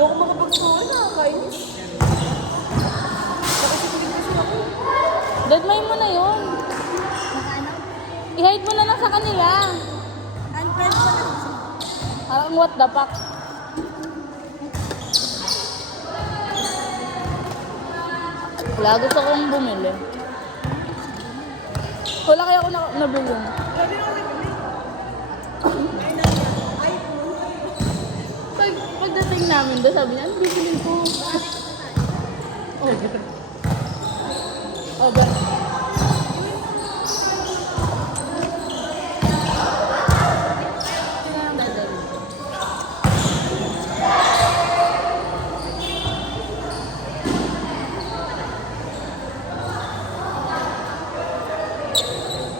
Hindi ako makapagsuhan na, kainis. Nakasipilig kasi ako. Deadline mo na yun. Nakaano? I-hide mo na lang sa kanila. Unfriend ko lang. Parang what the fuck. Wala, gusto kong bumili. Wala kaya ako nabili. Pagdating namin doon, sabi niya, ano bibilin ko? Oh, gitu. Oh, ba?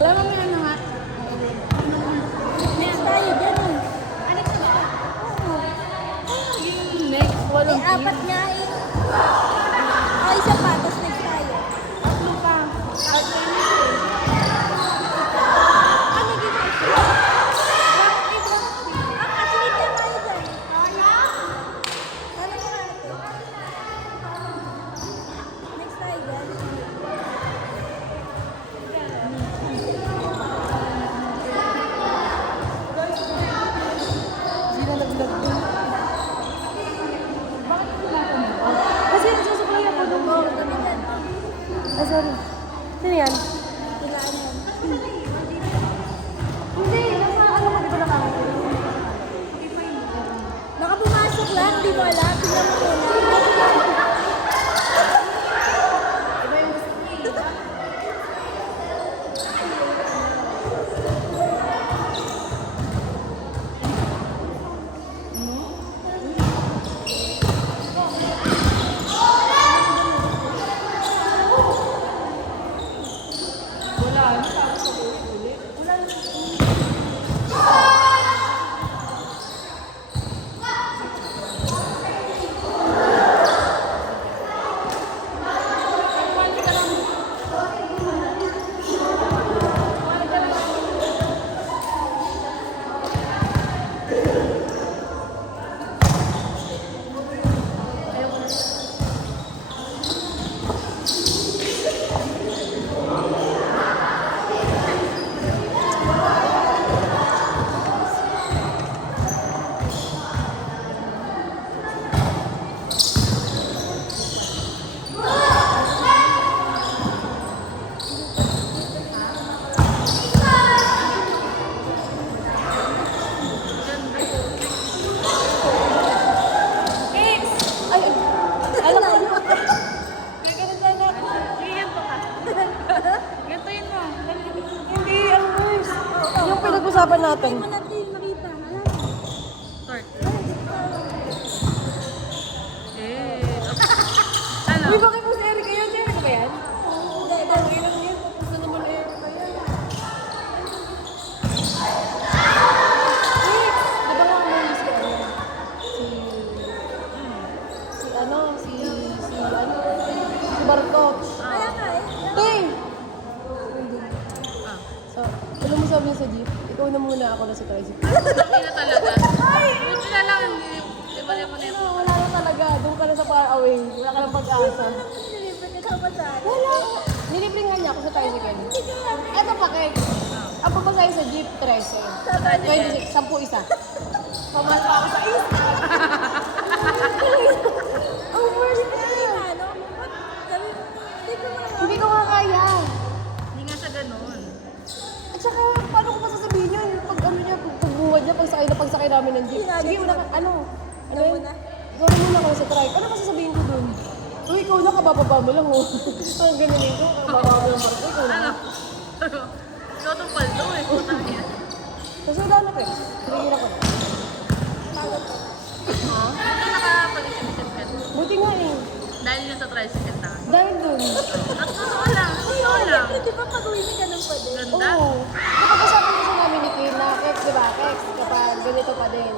Wala mo may ano nga. Next tayo, ganun. Ano ka ba? Yung next, walang May apat nga eh. Oh, isa pa, tapos next tayo. Tatlo pa. Ano ginawa? Bakit ba? Kasi hindi na tayo dyan. Ano ka ate? Next tayo dyan. Hindi na nag-vlog din. Kasi nagsusuklay ako nung Oo, kami dyan. Ah, sorry. Sino yan? Tulaan yan. Hindi, nasa ano ka, di ba nakakita? Baka pumasok lang, di mo alam. Tingnan mo muna. Ay, alam mo. Gantuin mo. Hindi, ang worst. Yung pinag-usapan natin. Hindi mo natin nakita. Alam mo. Start. Ano? Uy, bakit mo si Erica yun? Si Erica ba yan? Hindi, Ang ilang yun. Tapos na naman Erica yan. Uy, di ba nga umalis si ano? Si ano? Si Bartok. Kaya nga eh. Ting! So, alam mo sabi niya sa jeep, ikaw na muna ako na sa tricycle. Hindi na talaga. Buti na lang. Ibalik mo na yun. Wala na talaga. Doon ka na sa far away. Wala ka ng pag-asa. Nilibre ka sa basahan. Wala. Nilibre nga niya ako sa tricycle. Eto pa kay. Ang papasahe sa jeep, 13. 26, 10 isa. Pamal pa ako sa isa. Ang worst na. Ano? Sabi mo, hindi ko na. Hindi ko nga kaya. Hindi nga siya ganun. At saka, paano ko masasabihin yun? Pag ano niya, pagbuhat niya, pagsakay namin ng jeep. Sinagi Sige, mo una na. ka, ano? Ano yun? Muna. Gawin muna ako sa trike. Ano masasabihin ko dun? Uy, ikaw na, kabababa mo lang, oh. Ang ganun ito, kabababa mo lang, Marco. Ikaw na. Ano? Ikaw itong paldo eh. Putang yan. Kasi wala na, Chris. Hihira ko na. Pagod. Ha? Ito nakapag-isip-isip ka. Buti nga eh. Dahil yun sa tricycle na. Dahil dun. At totoo lang. Totoo lang. Siyempre, di ba pag-uwi ka ganun pa din? Ganda. Oo. Napag-usapan kasi namin ni Kim na, Kex, di ba? Kex, kapag ganito pa din.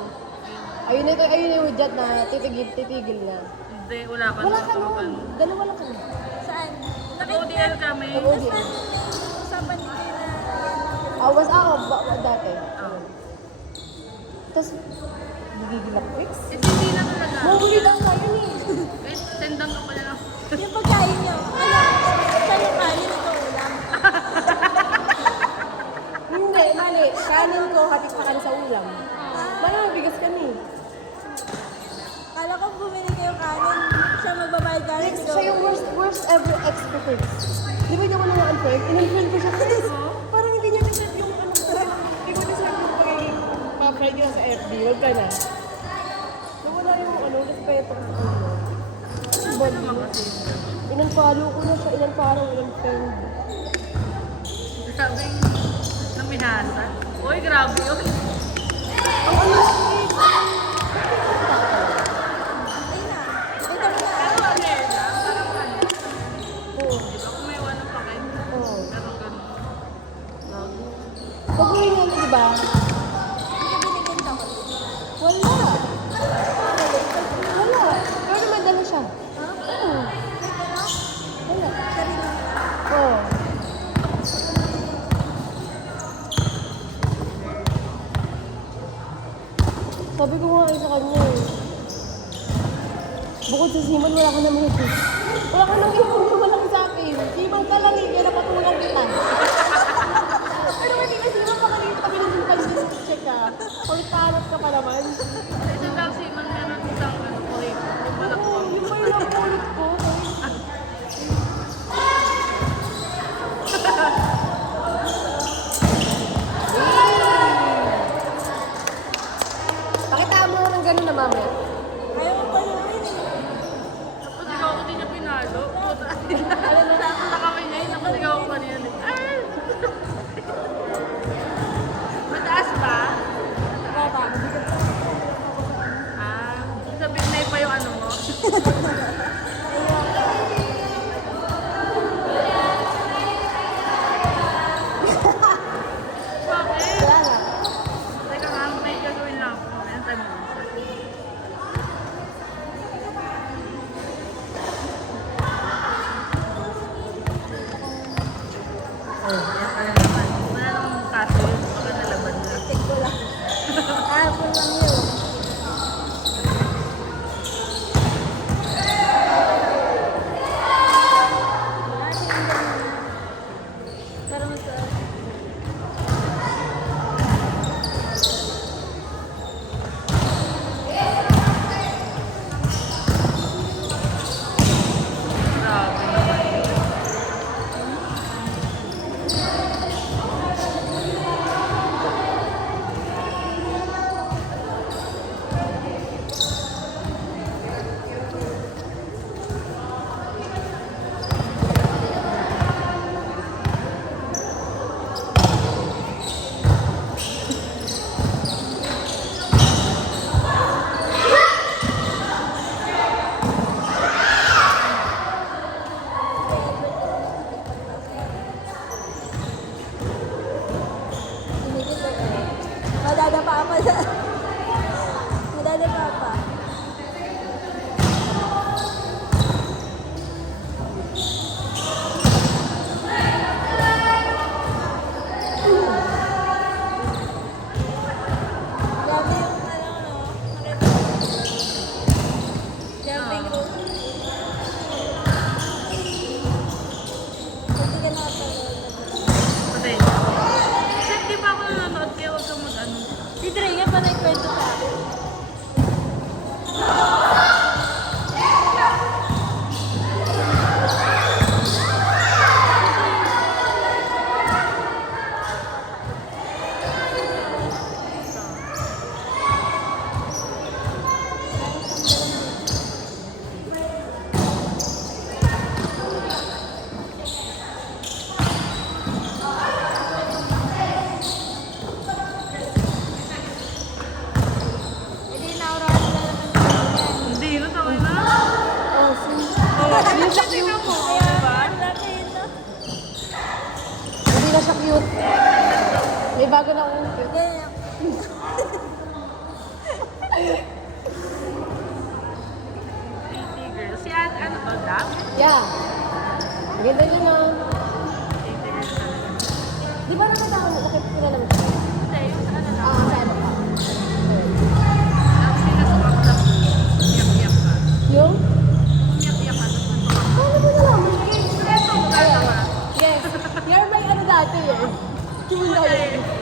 Ayun yung hudyat na titigil na. Hindi, wala ka. Wala ka nun. Dalawa lang kami. Saan? Nag-ODL kami. Nag-ODL. Tapos may usapan din kayo na Awas ako, dati. Oh. Tapos, gigil ako, Chris. Hindi na talaga. Mahuli lang tayo eh. Sendan ka pala lang. Yung pagkain nyo, ano, siya yung kanin, ito ulam. Hindi, mali. Kanin ko, hatik pa ka sa ulam. Mali, mabigas ka ni. Kala ko bumili kayo kanin, siya magbabayad kanin, ito. Siya yung worst ever ex-preferred. Di ba niya ko nang unfriend? In-unfriend ko siya. Parang hindi niya deserve yung ano ko. Hindi ko deserve yung pagiging pa-friend niya sa FB. Huwag ka na. Nawala yung ano, respeto ko sa kanya. Bonding. Inunfollow ko na siya. Inunfollow, in-unfriend. Sabi, naminasa. Uy, grabe yun. Ang ano, Ay na, ito na. Pero ano yun lang, parang ano. Oo. Diba kung may iwan ng pakain. Oo. Pero ganun. Lago. Pag-uwi niya, di ba? Hindi binigyan ka ko. Wala. Wala. Pero naman dala siya. Ha? Oo. Wala. Sarili mo na. Oo. Sabi ko nga sa kanya eh. Bukod sa Simon, wala ka naman ito. Wala ka nang ipon na malaki sa akin. Simon ka lang eh, kaya napatulong kita. Ano ba, tingnan Simon, pakalito kami ng sulpal sa check ka. Pagtanap ka pa naman. Ito daw si Man meron isang ano ko eh. Yung balak ko. Oo, yung may nakulit ko. Pakita mo ng gano'n na mamaya. Ayaw mo pa naman eh. Tapos ikaw ko din niya pinalo. Puta. Alam mo, napunta kami niya. Tapos ikaw ko pa niya. Ay! Mataas ba? Baba. Ah, sabihin na pa yung ano mo. Bakit? Wala na. Teka nga, may gagawin lang ako. May tayo mo. Wala namang kaso yun. Baka nalaban na. Check ko lang. Apple lang yun. Para mas Grabe naman yun. madadapa pa sa... Madadapa pa. Grabe yung ano, no? Jumping rope. Hindi ka nakapanood. Patay. Kasi di pa ako nanonood kaya huwag kang mag-ano. Si Dre nga pa nagkwento sa akin. Hindi naurahan na naman siya. Hindi, no? Tawag na. Oh, hindi siya Tingnan cute. mo, Kaya, di ba? ang laki yun, no? Hindi na siya cute. May bago na akong cute. Ganyan. Pretty girl. Si ano to, Dap? Yeah. Ganda niya na. Pretty girl talaga. Di ba nakita ko, nakita ko na naman siya? Hindi, yung sa ano lang. Ah, sa ano pa? Tapos si dati eh. Kina yun.